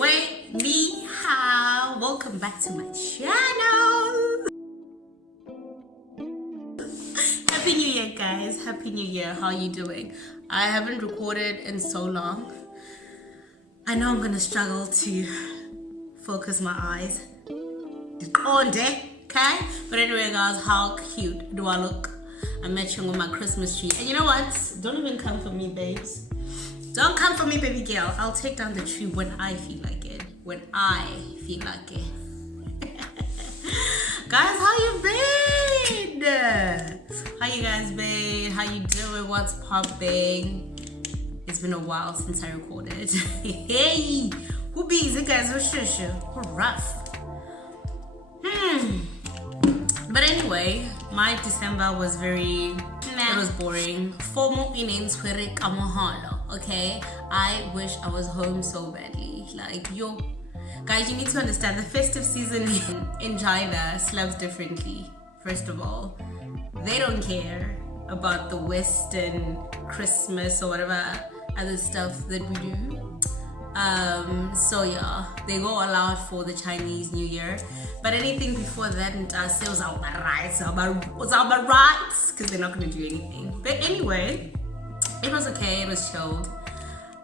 me.I. Welcome back to my channel. Happy New Year, guys. Happy New Year. How are you doing? I haven't recorded in so long. I know I'm gonna struggle to focus my eyes on day, okay? But anyway, guys, how cute do I look? I'm matching with my Christmas tree. And you know what? Don't even come for me, babes. Don't come for me, baby girl. I'll take down the tree when I feel like it. When I feel like it. Guys, how you been? How you guys been? How you doing? What's popping? It's been a while since I recorded. Hey, who busy, guys? Who rough? But anyway, my December was very, it was boring. Okay, I wish I was home so badly. Like, yo, guys, you need to understand the festive season in China slaps differently. First of all, they don't care about the Western Christmas or whatever other stuff that we do. So yeah, they go all out for the Chinese New Year, but anything before that was our rights, because they're not going to do anything. But anyway, it was okay, it was chilled.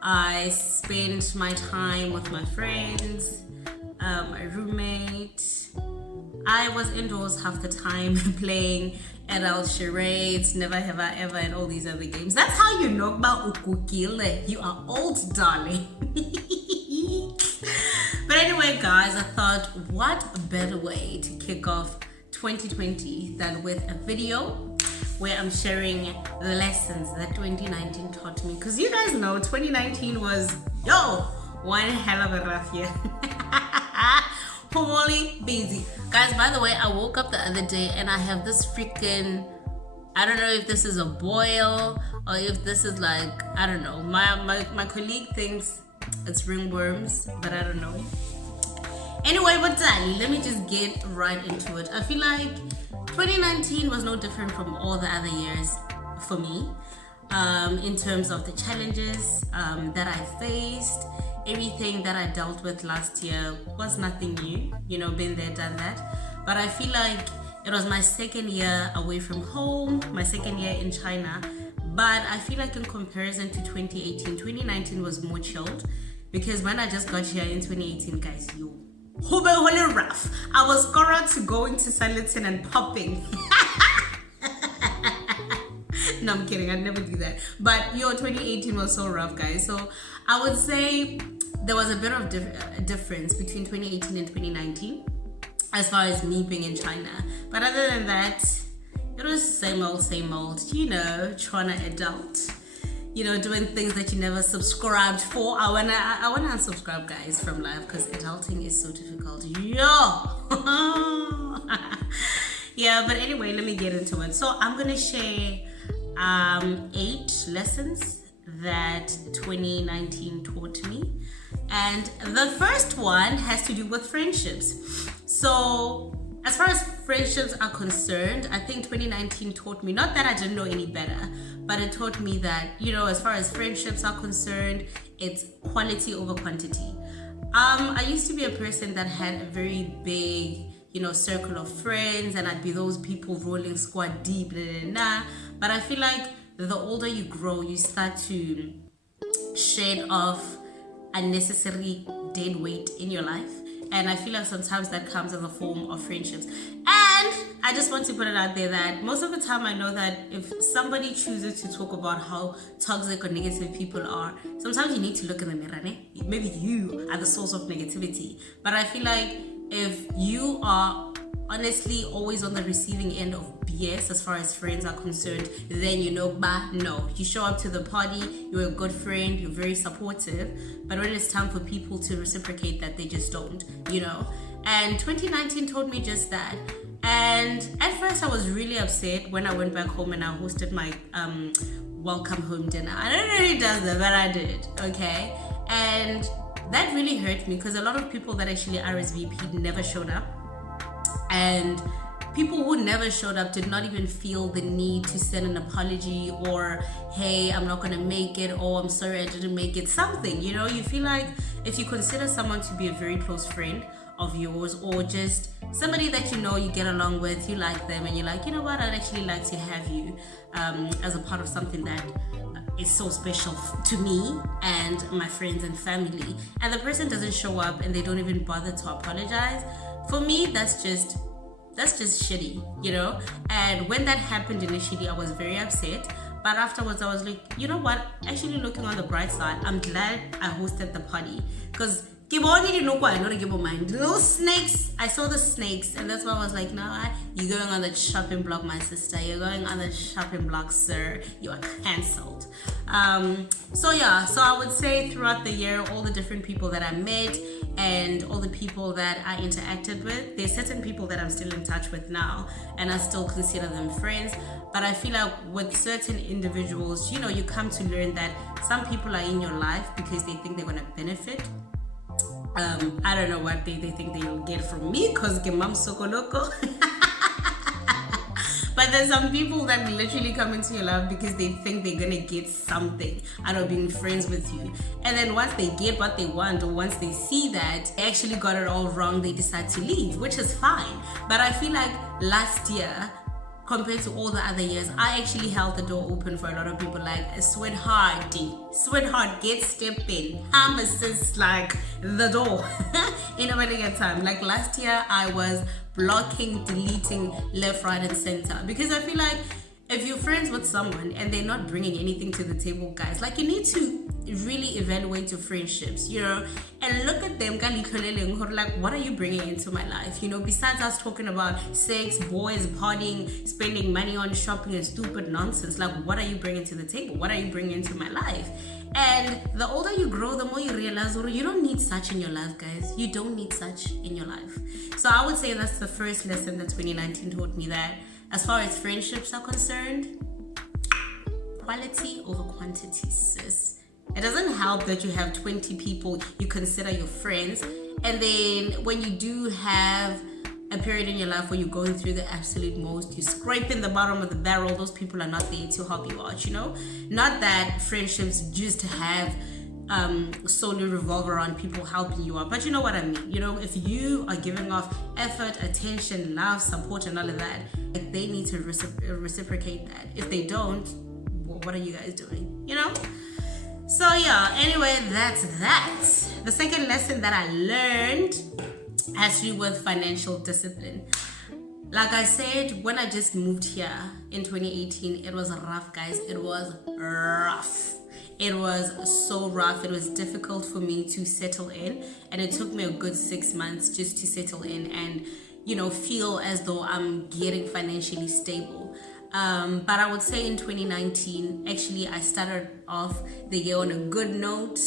I spent my time with my friends, my roommate. I was indoors half the time playing adult charades, never have I ever, and all these other games. That's how you know about ukukile. You are old, darling. But anyway, guys, I thought, what a better way to kick off 2020 than with a video where I'm sharing the lessons that 2019 taught me. Because you guys know 2019 was, one hell of a rough year. Holy busy. Guys, by the way, I woke up the other day and I have this freaking, I don't know if this is a boil or if this is like, I don't know. My colleague thinks it's ringworms, but I don't know. Anyway, but Dani, let me just get right into it. I feel like 2019 was no different from all the other years for me, in terms of the challenges that I faced. Everything that I dealt with last year was nothing new, you know, been there, done that. But I feel like it was my second year away from home, my second year in China. But I feel like in comparison to 2018, 2019 was more chilled, because when I just got here in 2018, guys, holy rough. I was scored to going to Sanliton and popping. No, I'm kidding, I'd never do that. But 2018 was so rough, guys. So I would say there was a bit of difference between 2018 and 2019 as far as me being in China. But other than that, it was same old, you know, trying to adult, you know, doing things that you never subscribed for. I wanna unsubscribe, guys, from life, because adulting is so difficult. Yeah, but anyway, let me get into it. So I'm gonna share 8 lessons that 2019 taught me, and the first one has to do with friendships. So as far as friendships are concerned, I think 2019 taught me, not that I didn't know any better, but it taught me that, you know, as far as friendships are concerned, it's quality over quantity. I used to be a person that had a very big, you know, circle of friends, and I'd be those people rolling squad deep, but I feel like the older you grow, you start to shed off unnecessary dead weight in your life. And I feel like sometimes that comes in the form of friendships. And I just want to put it out there that most of the time I know that if somebody chooses to talk about how toxic or negative people are, sometimes you need to look in the mirror. Maybe you are the source of negativity. But I feel like if you are honestly always on the receiving end of BS as far as friends are concerned, then you know, no, you show up to the party, you're a good friend, you're very supportive, but when it's time for people to reciprocate that, they just don't, you know. And 2019 told me just that. And at first I was really upset when I went back home and I hosted my welcome home dinner. I don't know who does that, but I did, okay? And that really hurt me, because a lot of people that actually RSVP'd never showed up. And people who never showed up did not even feel the need to send an apology or, hey, I'm not gonna make it, or I'm sorry I didn't make it, something, you know. You feel like if you consider someone to be a very close friend of yours, or just somebody that you know you get along with, you like them, and you're like, you know what, I'd actually like to have you as a part of something that is so special to me and my friends and family, and the person doesn't show up and they don't even bother to apologize. For me, that's just shitty, you know. And when that happened initially, I was very upset, but afterwards I was like, you know what, actually looking on the bright side, I'm glad I hosted the party, because little snakes, I saw the snakes, and that's why I was like, no, you're going on the chopping block, my sister, you're going on the chopping block, sir, you are cancelled. So I would say throughout the year, all the different people that I met and all the people that I interacted with, there's certain people that I'm still in touch with now and I still consider them friends. But I feel like with certain individuals, you know, you come to learn that some people are in your life because they think they're going to benefit. I don't know what they think they'll get from me, because Gemam Sokoloko. But there's some people that literally come into your life because they think they're gonna get something out of being friends with you. And then once they get what they want, or once they see that they actually got it all wrong, they decide to leave, which is fine. But I feel like last year, compared to all the other years, I actually held the door open for a lot of people, like, sweetheart, get step in. I'm assist, like, the door. In a minute of time. Like last year, I was blocking, deleting left, right, and center, because I feel like if you're friends with someone and they're not bringing anything to the table, guys, like, you need to really evaluate your friendships, you know, and look at them, like, what are you bringing into my life, you know, besides us talking about sex, boys, partying, spending money on shopping and stupid nonsense. Like, what are you bringing to the table? What are you bringing into my life? And the older you grow, the more you realize, you don't need such in your life, guys. You don't need such in your life. So I would say that's the first lesson that 2019 taught me, that as far as friendships are concerned, quality over quantity, sis. It doesn't help that you have 20 people you consider your friends, and then when you do have a period in your life where you're going through the absolute most, you're scraping the bottom of the barrel, those people are not there to help you out, you know? Not that friendships just have solely revolve around people helping you out, but you know what I mean. You know, if you are giving off effort, attention, love, support, and all of that, like, they need to reciprocate that. If they don't, what are you guys doing, you know? So yeah, anyway, that's that. The second lesson that I learned has to do with financial discipline. Like I said, when I just moved here in 2018, it was rough, guys. It was rough. It was so rough. It was difficult for me to settle in, and it took me a good 6 months just to settle in and, you know, feel as though I'm getting financially stable. But I would say in 2019, actually, I started off the year on a good note,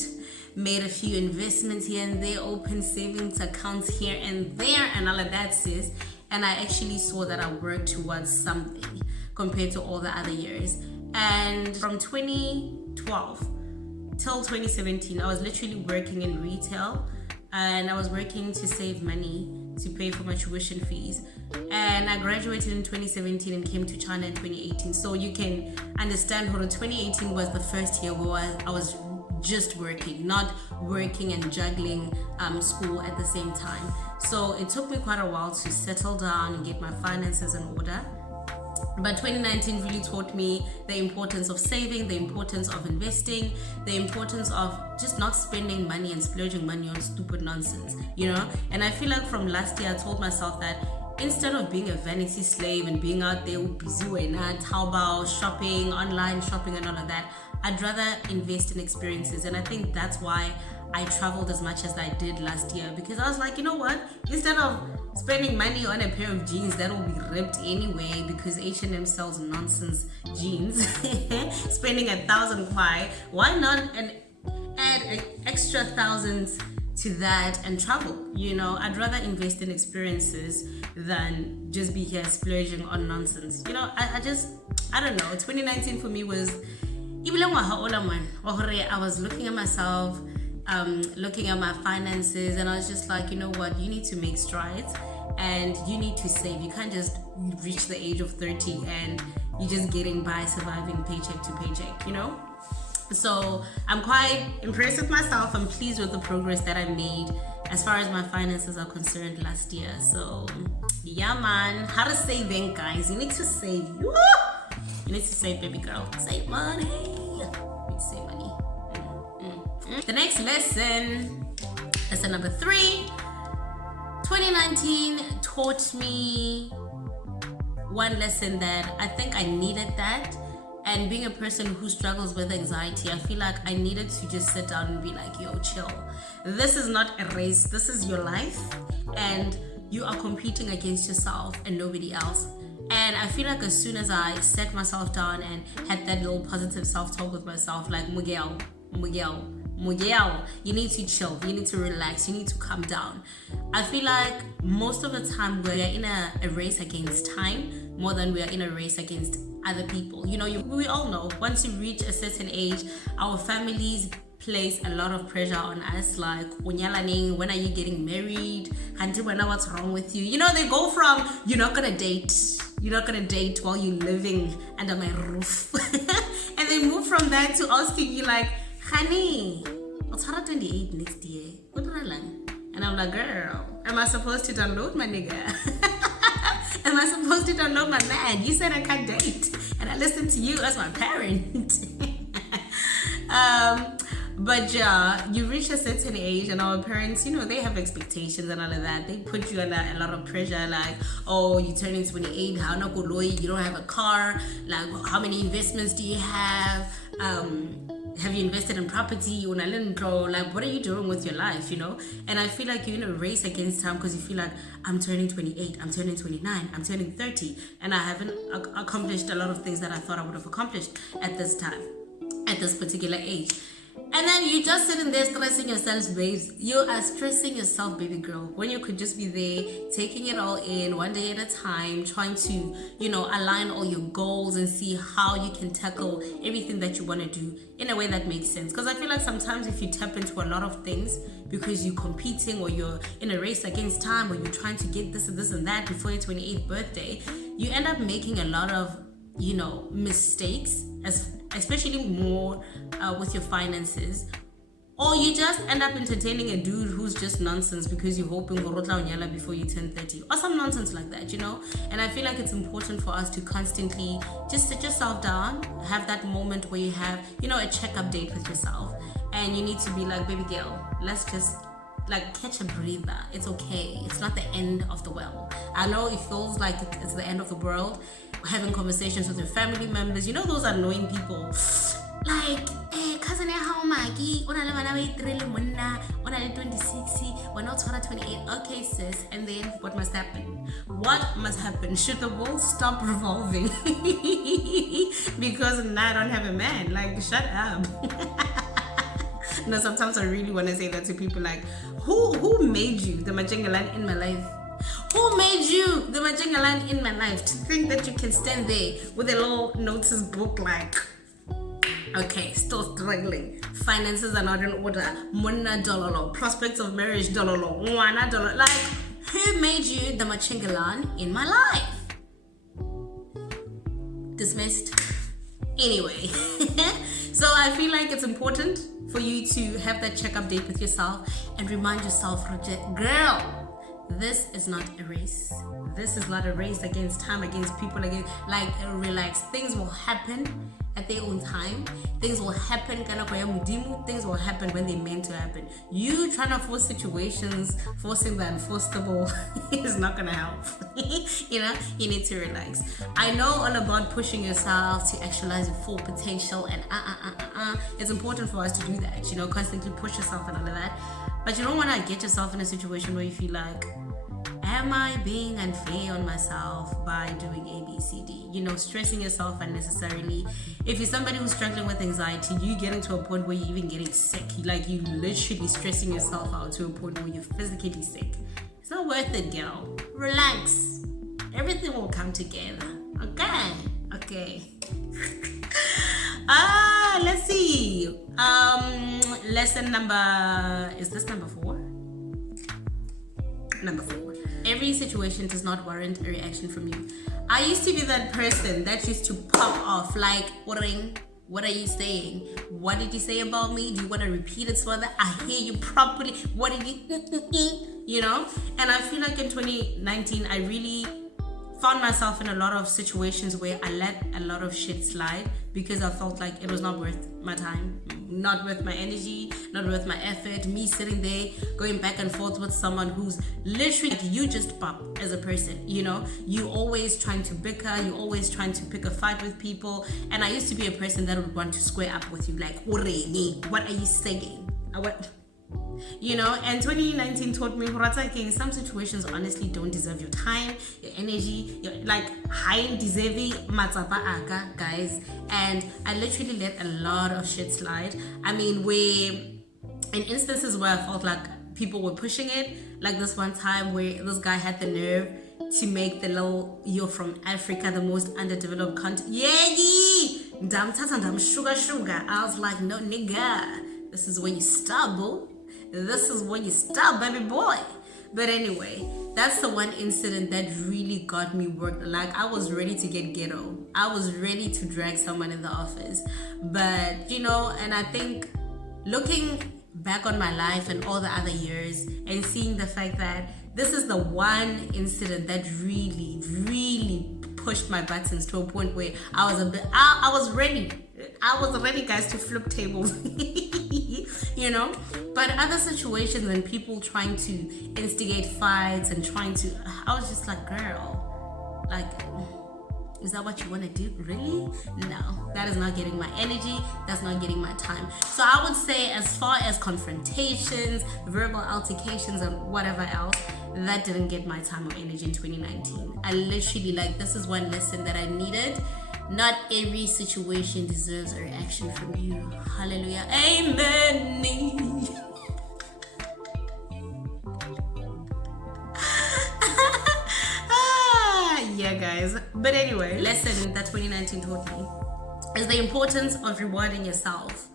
made a few investments here and there, opened savings accounts here and there, and all of that, sis. And I actually saw that I worked towards something compared to all the other years. And from 2012 till 2017, I was literally working in retail, and I was working to save money to pay for my tuition fees. And I graduated in 2017 and came to China in 2018. So you can understand how 2018 was the first year where I was just working, not working and juggling school at the same time. So it took me quite a while to settle down and get my finances in order. But 2019 really taught me the importance of saving, the importance of investing, the importance of just not spending money and splurging money on stupid nonsense, you know? And I feel like from last year, I told myself that instead of being a vanity slave and being out there busy with Taobao, shopping, online shopping and all of that, I'd rather invest in experiences. And I think that's why I traveled as much as I did last year, because I was like, you know what? Instead of spending money on a pair of jeans that will be ripped anyway because H&M sells nonsense jeans, spending 1,000 kwai, why not add an extra thousands to that and travel? You know, I'd rather invest in experiences than just be here splurging on nonsense. You know, I don't know. 2019 for me was, I was looking at myself, looking at my finances, and I was just like, you know what, you need to make strides. and you need to save. You can't just reach the age of 30 and you're just getting by, surviving paycheck to paycheck, you know? So I'm quite impressed with myself. I'm pleased with the progress that I made as far as my finances are concerned last year. So yeah, man, how to save then, guys. You need to save. You need to save, baby girl. Save money. You need to save money. The next lesson number 3. 2019 taught me one lesson that I think I needed that. And being a person who struggles with anxiety, I feel like I needed to just sit down and be like, yo, chill. This is not a race. This is your life. And you are competing against yourself and nobody else. And I feel like as soon as I set myself down and had that little positive self-talk with myself, like, Miguel, you need to chill, you need to relax, you need to calm down. I feel like most of the time we're in a race against time more than we are in a race against other people. You know, we all know once you reach a certain age, our families place a lot of pressure on us, like, when are you getting married? What's wrong with you? You know, they go from you're not gonna date while you're living under my roof and they move from that to asking you like, honey, what's 28 next year? And I'm like, girl, am I supposed to download my nigga? Am I supposed to download my man? You said I can't date and I listen to you as my parent. But yeah, you reach a certain age and our parents, you know, they have expectations and all of that. They put you under a lot of pressure, like, oh, you're turning 28, how not go low, you don't have a car, like, how many investments do you have? Have you invested in property? Like, what are you doing with your life, you know? And I feel like you're in a race against time because you feel like, I'm turning 28, I'm turning 29, I'm turning 30, and I haven't accomplished a lot of things that I thought I would have accomplished at this time, at this particular age. And then you just sitting there stressing yourself, babes. You are stressing yourself, baby girl, when you could just be there, taking it all in one day at a time, trying to, you know, align all your goals and see how you can tackle everything that you want to do in a way that makes sense. Because I feel like sometimes if you tap into a lot of things because you're competing or you're in a race against time or you're trying to get this and this and that before your 28th birthday, you end up making a lot of, you know, mistakes, especially more with your finances, or you just end up entertaining a dude who's just nonsense because you're hoping before you turn 30 or some nonsense like that, you know. And I feel like it's important for us to constantly just sit yourself down, have that moment where you have, you know, a checkup date with yourself, and you need to be like, baby girl, let's just like catch a breather. It's okay. It's not the end of the world. I know it feels like it's the end of the world, having conversations with your family members, you know, those annoying people like, hey, cousin, how magi, on a 26, we're not 28. Okay, sis. And then what must happen? What must happen? Should the world stop revolving because now I don't have a man? Like, shut up. No, sometimes I really want to say that to people, like, who made you the Majingalan in my life? Who made you the Majingalan in my life to think that you can stand there with a little notice book like, okay, still struggling, finances are not in order, munna dololo, prospects of marriage dololo, mwana dololo. Like, who made you the Majingalan in my life? Dismissed. Anyway, so I feel like it's important for you to have that checkup date with yourself and remind yourself, girl, this is not a race. This is not a race against time, against people, against, like, relax. Things will happen at their own time. Things will happen, things will happen when they're meant to happen. You trying to force situations, forcing the enforceable is not gonna help. You know, you need to relax. I know all about pushing yourself to actualize your full potential and it's important for us to do that, you know, constantly push yourself and all of that. But you don't want to get yourself in a situation where you feel like, am I being unfair on myself by doing A, B, C, D? You know, stressing yourself unnecessarily. If you're somebody who's struggling with anxiety, you getting to a point where you're even getting sick. Like, you literally stressing yourself out to a point where you're physically sick. It's not worth it, girl. Relax. Everything will come together. Okay. Let's see. Lesson number, is this number 4? Number 4. every situation does not warrant a reaction from you. I used to be that person that used to pop off like, what are you saying? What did you say about me? Do you want to repeat it so that I hear you properly? What did you, you know? And I feel like in 2019, I really found myself in a lot of situations where I let a lot of shit slide because I felt like it was not worth my time, not worth my energy, not worth my effort. Me sitting there going back and forth with someone who's literally like, you just pop as a person, you know? You always trying to bicker, you always trying to pick a fight with people. And I used to be a person that would want to square up with you, like, what are you saying? You know, and 2019 taught me some situations honestly don't deserve your time, your energy, your like high deserving matsapa aga, guys. And I literally let a lot of shit slide. I mean, in instances where I felt like people were pushing it, like this one time where this guy had the nerve to make the little "you're from Africa" the most underdeveloped country. Yeah, damn sugar. I was like, no nigga, this is when you stop, boo. This is when you stop, baby boy. But anyway, that's the one incident that really got me worked. Like, I was ready to get ghetto. I was ready to drag someone in the office. But, you know, and I think looking back on my life and all the other years and seeing the fact that this is the one incident that really pushed my buttons to a point where I was ready. I was ready, guys, to flip tables. You know? But other situations when people trying to instigate fights and I was just like, girl, like, is that what you want to do? Really? No, that is not getting my energy. That's not getting my time. So I would say, as far as confrontations, verbal altercations, and whatever else, that didn't get my time or energy in 2019. I literally, like, this is one lesson that I needed. Not every situation deserves a reaction from you. Hallelujah. Amen. Yeah, guys. But anyway, lesson that 2019 taught me is the importance of rewarding yourself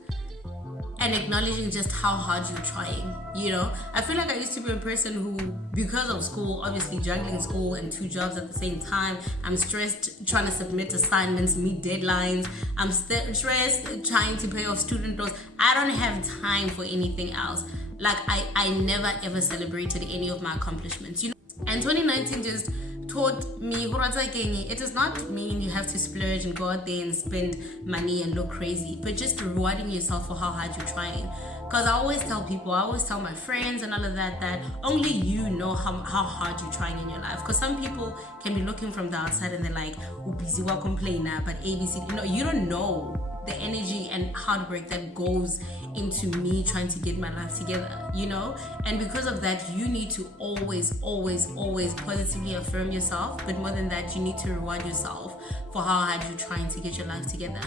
and acknowledging just how hard you're trying. You know, I feel like I used to be a person who, because of school, obviously juggling school and 2 jobs at the same time, I'm stressed trying to submit assignments, meet deadlines, I'm stressed trying to pay off student loans. I don't have time for anything else. Like, I never ever celebrated any of my accomplishments, you know. And 2019 just taught me it does not mean you have to splurge and go out there and spend money and look crazy, but just rewarding yourself for how hard you're trying. Because I always tell my friends and all of that only you know how hard you're trying in your life. Because some people can be looking from the outside and they're like, oh, busy, well, complain now, but ABC. You know, you don't know the energy and hard work that goes into me trying to get my life together, you know. And because of that, you need to always positively affirm yourself. But more than that, you need to reward yourself for how hard you're trying to get your life together.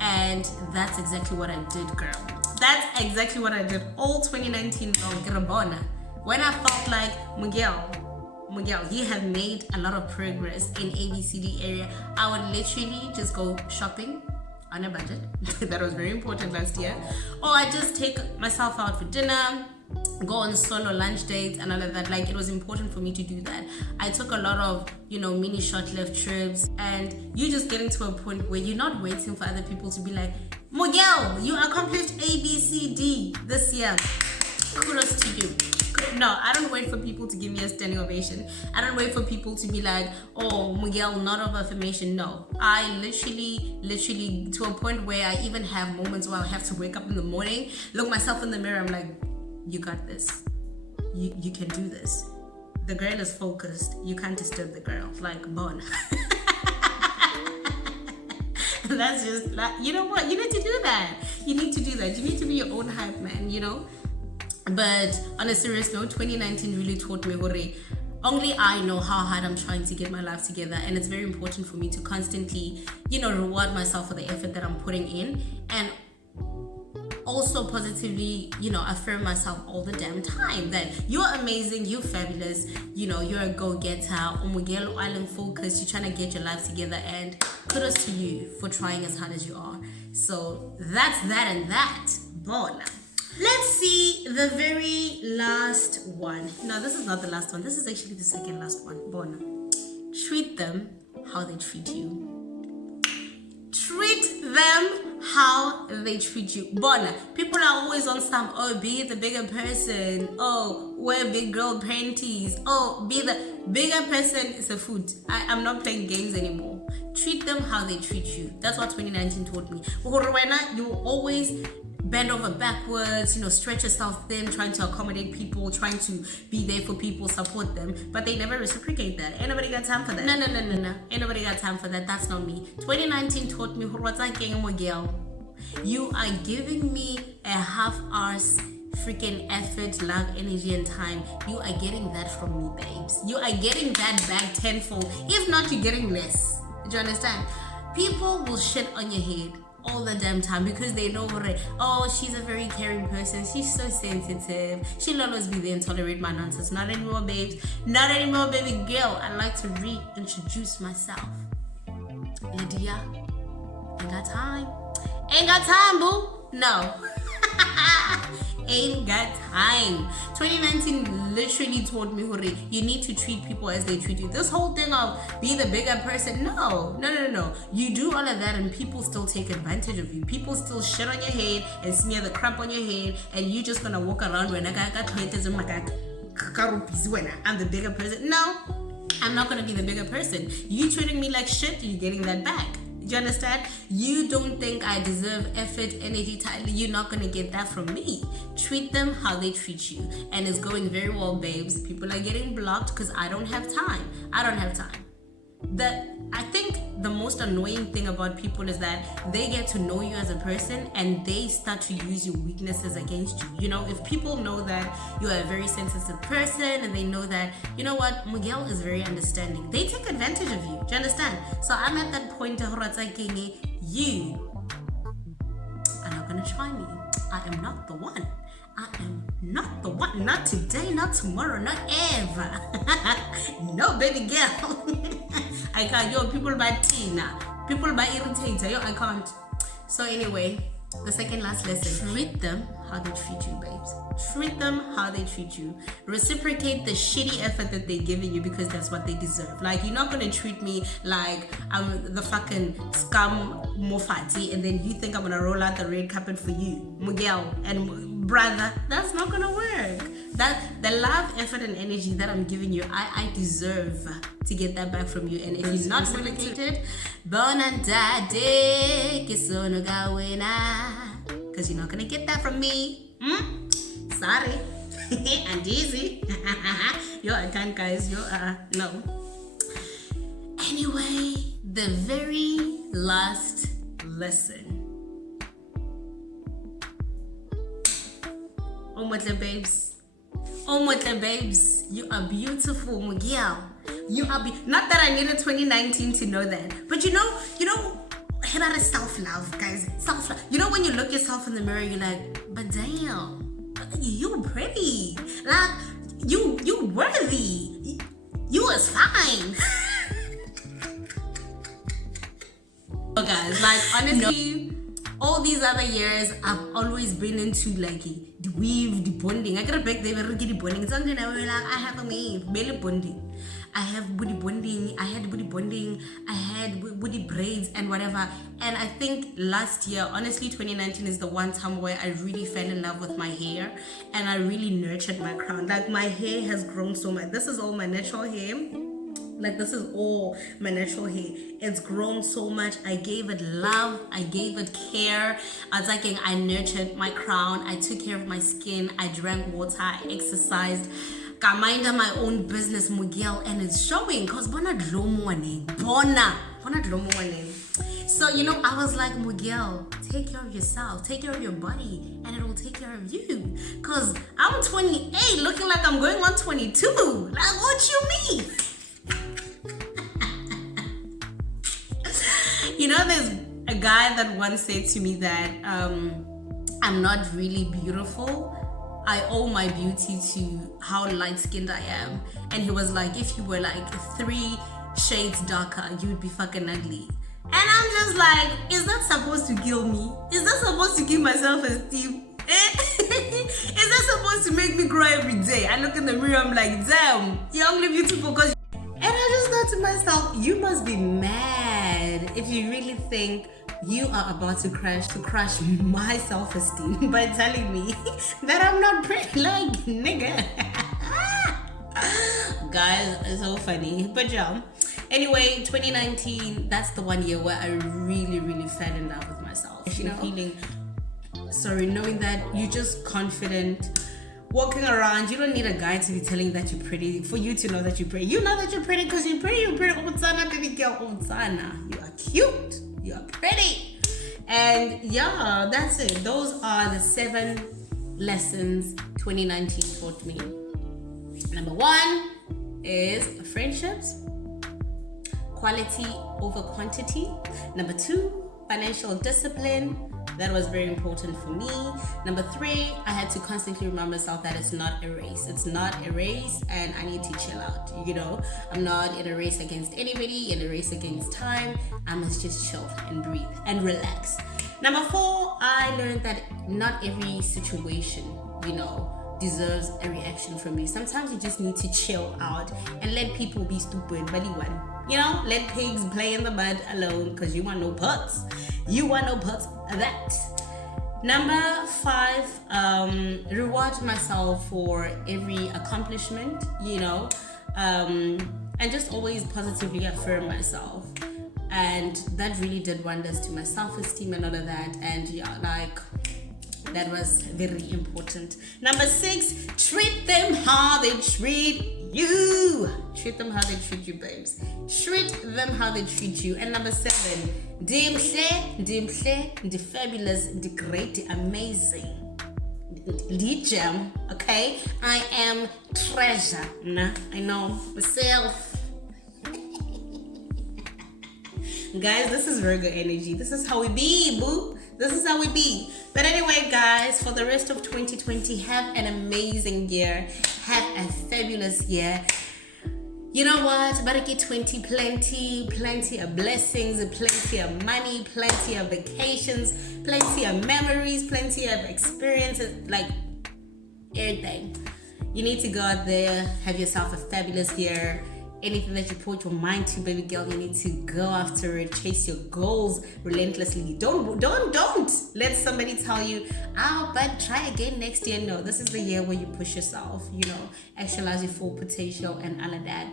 And that's exactly what I did, girl. That's exactly what I did all 2019 when I felt like, Miguel, you have made a lot of progress in ABCD area. I would literally just go shopping on a budget. That was very important last year. Or I just take myself out for dinner, go on solo lunch dates and all of that. Like, it was important for me to do that. I took a lot of, you know, mini short-lived trips, and you just getting to a point where you're not waiting for other people to be like, Miguel, you accomplished ABCD this year. Kudos to you. No, I don't wait for people to give me a standing ovation. I don't wait for people to be like, oh, Miguel, not of affirmation. No, I literally to a point where I even have moments where I have to wake up in the morning, look myself in the mirror, I'm like, you got this. You can do this. The girl is focused. You can't disturb the girl. Like, bon. That's just like, you know what? You need to do that. You need to be your own hype man, you know? But on a serious note, 2019 really taught me only I know how hard I'm trying to get my life together, and it's very important for me to constantly, you know, reward myself for the effort that I'm putting in, and also positively, you know, affirm myself all the damn time that you're amazing, you're fabulous, you know, you're a go-getter, Omugelo Island focus, you're trying to get your life together, and kudos to you for trying as hard as you are. So that's that and that. Bona. Let's see the very last one. No, this is not the last one. This is actually the second last one. Bona. Treat them how they treat you. Treat them how they treat you. Bona. People are always on some, oh, be the bigger person. Oh, wear big girl panties. Oh, be the bigger person is a food. I'm not playing games anymore. Treat them how they treat you. That's what 2019 taught me. You will always bend over backwards, stretch yourself thin, trying to accommodate people, trying to be there for people, support them, but they never reciprocate that. Ain't nobody got time for that. No. Ain't nobody got time for that. That's not me. 2019 taught me, you are giving me a half-hour's freaking effort, love, energy, and time. You are getting that from me, babes. You are getting that back tenfold. If not, you're getting less. Do you understand? People will shit on your head all the damn time because they know, oh, she's a very caring person, she's so sensitive, she'll always be there and tolerate my nonsense. Not anymore, babes. Not anymore, baby girl. I'd like to reintroduce myself. Lydia, ain't got time. Ain't got time, boo. No. Ain't got time. 2019 literally taught me, you need to treat people as they treat you. This whole thing of be the bigger person, no. You do all of that and people still take advantage of you. People still shit on your head and smear the crap on your head, and you just gonna walk around when I'm the bigger person. No, I'm not gonna be the bigger person. You treating me like shit, you're getting that back. Do you understand? You don't think I deserve effort, energy, time. You're not going to get that from me. Treat them how they treat you. And it's going very well, babes. People are getting blocked because I don't have time. I think the most annoying thing about people is that they get to know you as a person and they start to use your weaknesses against you. If people know that you are a very sensitive person and they know that, you know what, Miguel is very understanding, they take advantage of you. Do you understand? So I'm at that point, you are not going to try me. I am not the one. I am not the one. Not today, not tomorrow, not ever. No, baby girl. I can't. Yo, people buy Tina. People buy irritator. Yo, I can't. So anyway, the second last lesson. Treat them how they treat you, babes. Treat them how they treat you. Reciprocate the shitty effort that they're giving you because that's what they deserve. Like, you're not going to treat me like I'm the fucking scum mofati and then you think I'm going to roll out the red carpet for you, Miguel and brother. That's not going to work. That the love, effort, and energy that I'm giving you, I deserve to get that back from you. And if you're not reciprocated, because you're not going to get that from me. Sorry. And easy. Yo, I can't, guys. No. Anyway, the very last lesson. Omotle babes. You are beautiful, Miguel. You are not that I needed 2019 to know that. But you know, that is self-love, guys. Self-love. When you look yourself in the mirror, you're like, but damn, you pretty. Like, you worthy. You is fine. So guys, like, honestly, all these other years, I've always been into like the weave, the bonding. I got a back there, the bonding. It's something I have a weave, belly bonding. I have booty bonding, I had booty bonding, I had booty braids and whatever. And I think last year, honestly, 2019 is the one time where I really fell in love with my hair and I really nurtured my crown. Like, my hair has grown so much. This is all my natural hair. It's grown so much. I gave it love. I gave it care. I nurtured my crown. I took care of my skin. I drank water. I exercised. I minded my own business, Miguel, and it's showing because bona dlomo waneng. So, I was like, Miguel, take care of yourself, take care of your body, and it will take care of you. Because I'm 28, looking like I'm going on 22. Like, what you mean? There's a guy that once said to me that I'm not really beautiful. I owe my beauty to how light-skinned I am. And he was like, if you were like 3 shades darker, you would be fucking ugly. And I'm just like, is that supposed to kill me? Is that supposed to give my self-esteem? Is that supposed to make me cry every day? I look in the mirror, I'm like, damn, you're only beautiful because. And I just thought to myself, you must be mad if you really think you are about to crush my self-esteem by telling me that I'm not pretty, like, nigga. Guys, it's so funny. But yeah, anyway, 2019, that's the one year where I really, really fell in love with myself. You know, knowing that you're just confident, walking around. You don't need a guy to be telling that you're pretty for you to know that you're pretty. You know that you're pretty because you're pretty. You're pretty. Baby girl, you are cute. You are pretty. And yeah, that's it. Those are the 7 lessons 2019 taught me. Number 1 is friendships, quality over quantity. Number 2, financial discipline. That was very important for me. Number 3, I had to constantly remind myself that it's not a race. It's not a race and I need to chill out. You know, I'm not in a race against anybody, in a race against time. I must just chill and breathe and relax. Number 4, I learned that not every situation, you know, deserves a reaction from you. Sometimes you just need to chill out and let people be stupid, but you know, let pigs play in the mud alone because you want no parts. You want no parts of that. Number 5, reward myself for every accomplishment, you know, and just always positively affirm myself. And that really did wonders to my self-esteem and all of that. And yeah, like, that was very important. Number 6, treat them how they treat you. Treat them how they treat you, babes. Treat them how they treat you. And number 7, the fabulous, the great, the amazing, the gem. Okay, I am treasure. Nah, I know myself. Guys, this is Virgo energy. This is how we be, boo. This is how we be. But anyway, guys, for the rest of 2020, have an amazing year. Have a fabulous year. You know what? Baraki 20, plenty of blessings, plenty of money, plenty of vacations, plenty of memories, plenty of experiences, like everything. You need to go out there, have yourself a fabulous year. Anything that you put your mind to, baby girl, you need to go after it. Chase your goals relentlessly. Don't let somebody tell you, but try again next year. No, this is the year where you push yourself, you know, actualize your full potential and all of that.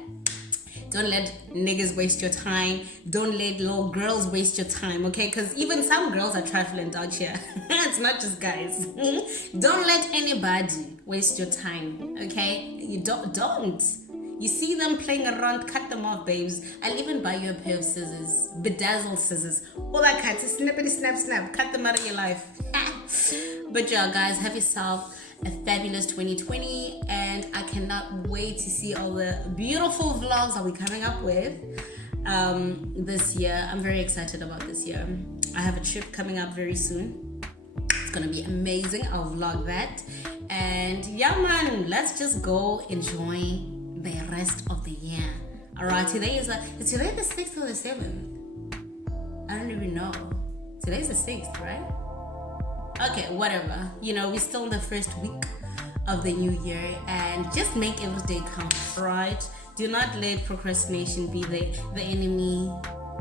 Don't let niggas waste your time. Don't let little girls waste your time, okay? Because even some girls are trifling out here. It's not just guys. Don't let anybody waste your time, okay? You don't. You see them playing around, cut them off, babes. I'll even buy you a pair of scissors, bedazzled scissors. All that kind of snippety snap, cut them out of your life. But yeah, guys, have yourself a fabulous 2020, and I cannot wait to see all the beautiful vlogs that we're coming up with this year. I'm very excited about this year. I have a trip coming up very soon. It's gonna be amazing. I'll vlog that. And yeah, man, let's just go enjoy the rest of the year. All right, today is today the 6th or the 7th? I don't even know. Today's the 6th, right? Okay, whatever. You know, we're still in the first week of the new year, and just make every day count, right? Do not let procrastination be the enemy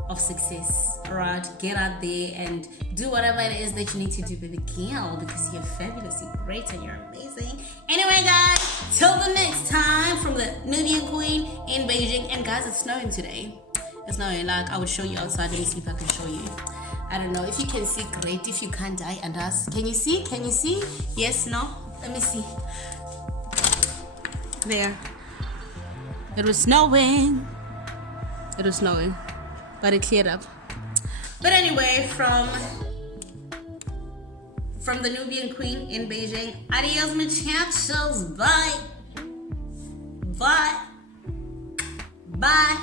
of success. All right, get out there and do whatever it is that you need to do, baby girl, because you're fabulous, you're great, and you're amazing. Anyway, guys, till the next time, from the Nubian Queen in Beijing. And guys, it's snowing today. It's snowing. Like, I would show you outside. Let me see if I can show you. I don't know if you can see. Great. If you can't, die and us. Can you see? Can you see? Yes. No. Let me see. There. It was snowing. It was snowing, but it cleared up. But anyway, from the Nubian Queen in Beijing. Adios, muchachos. Bye. Bye. Bye.